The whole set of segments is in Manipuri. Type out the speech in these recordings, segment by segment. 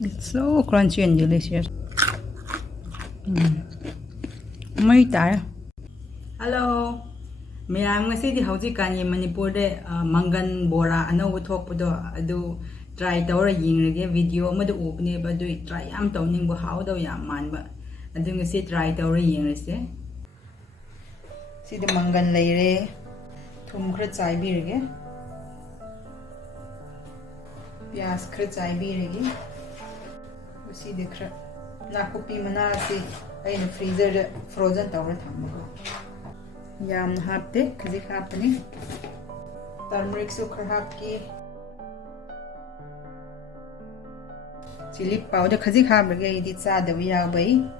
It's so crunchy and delicious. Mấy tải. Hello. Mayam ngasi di hauji kanye Manipur de Mangan Bora ano thok pudo adu try tawra yingrege video amadu upne ba du try am tawning bo how do yam man ba adu ngasi try tawra yingrese. Si de mangan leire thum khra chai bi rege. Pyas khra chai bi rege. Si de khra nakupi mana si aina freezer frozen tawra thamma. Yam hapte kazik hapani turmeric sugar hapki chili powder kazik habrage idi chadawi yabai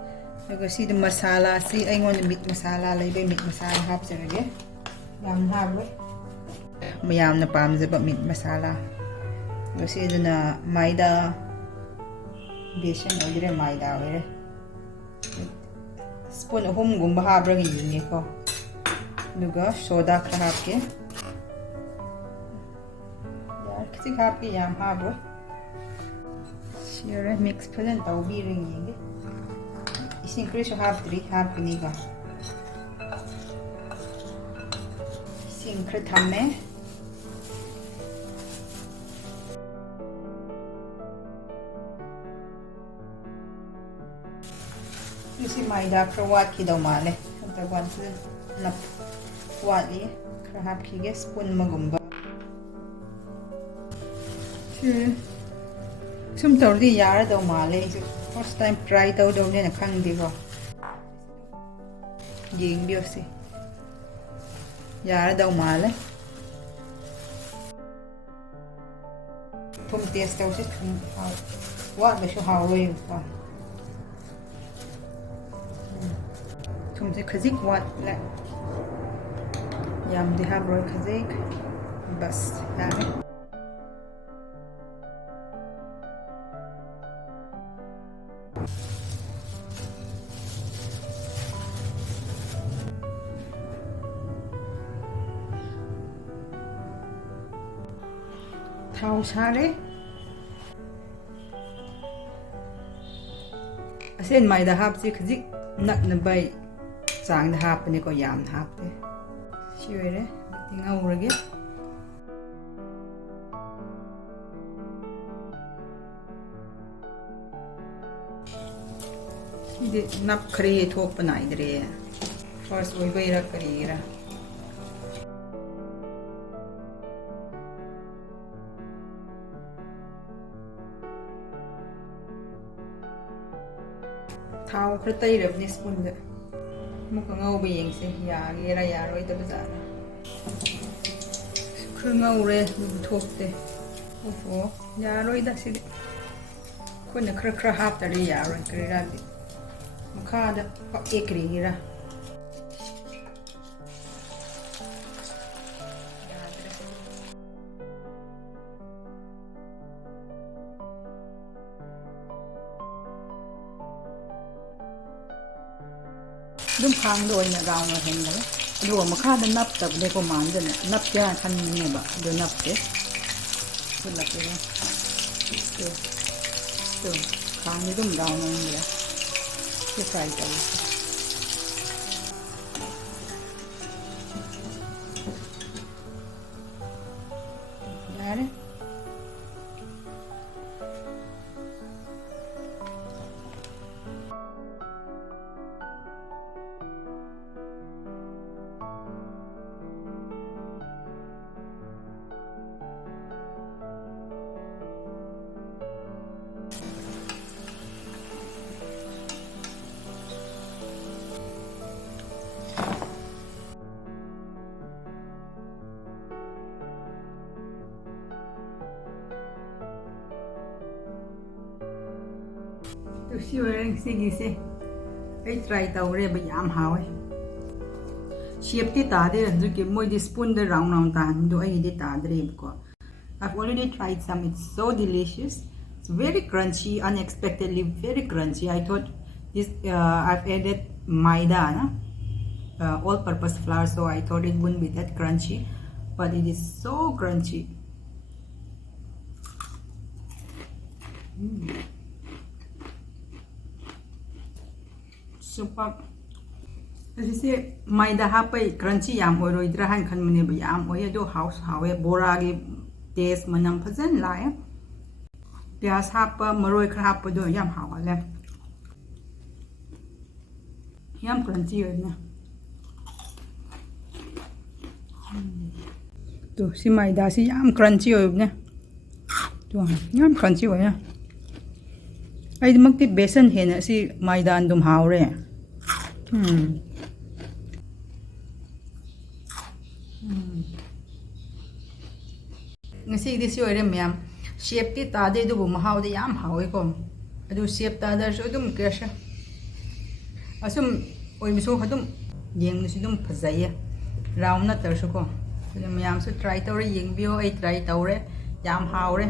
ago si de masala si aingon meat masala leibe meat masala hapserage yam habre mayam na pamjaba meat masala ago si duna maida besan oire maida oire spoon ahum gumba habrage yinge ko Nuga soda khab ke yaar kisi khab ke yam habro sure mix phalan taw bi ring yenge ising kri so hab ni ga ising kri thamme isi maida krawat ki daw male ta wan nap Wali, kerap kige spoon magumba. Sum tau di yara daw male. First time try daw niya nakang di ko. Ging biyo si. Yara daw male. Tum taste daw si tum. Wat ba siya haway pa. Tum si kazik wat la. Yam di habroy kazik bas yani thau sare asen mai da hap si kazik nak na bai sang da hap ni ko yam hap te Sure, tinggal lagi. Ini nak kari itu apa nak idri? First, we bayar kari ira. Tahu kereta ira ni spoon deh. Muka ngau bayang sih ya gira ya roy itu besar. Ngau re thok te. Ofo ya roy dah sih. Kau nak kera hap tadi ya roy kira di. Muka ada pak ekri gira. Dum khang do ina raw na hen dala do makha da nap tab de ko man de nap kya khan ni ba do nap te ko la te to khang ni dum raw na ni ya ke fry ta yare to sure sige se ai try tau re ba yam hawe shape ti ta de ju ke moi di spoon de round ta do ai di ta de ko I've already tried some. It's so delicious. It's very crunchy, unexpectedly very crunchy. I thought this I've added maida all-purpose flour, so I thought it wouldn't be that crunchy, but it is so crunchy. super ที่สิไม่ได้ฮับไปครันชี่ยามโอยดราหันขันมันเนี่ยไปยามโอยดูเฮาส์เฮาโบราณเทสมันนำพัฒน์หลายเปียสฮับมารวยครับไปด้วยยามเฮาอะไรยามครันชี่เลยนะตัวสิไม่ได้สิยามครันชี่เลยนะตัวยามครันชี่เลยนะไอ้มักที่เบสันเห็นสิไม่ได้ดุมเฮาเลยngasi di sioi re myam shape ti ta de du bum haw de yam haw e kom adu shape ta da so dum kesha asum oi mi so hadum yeng ni dum phazai round na tar so ko myam so try to re yeng bio ai try to re yam haw re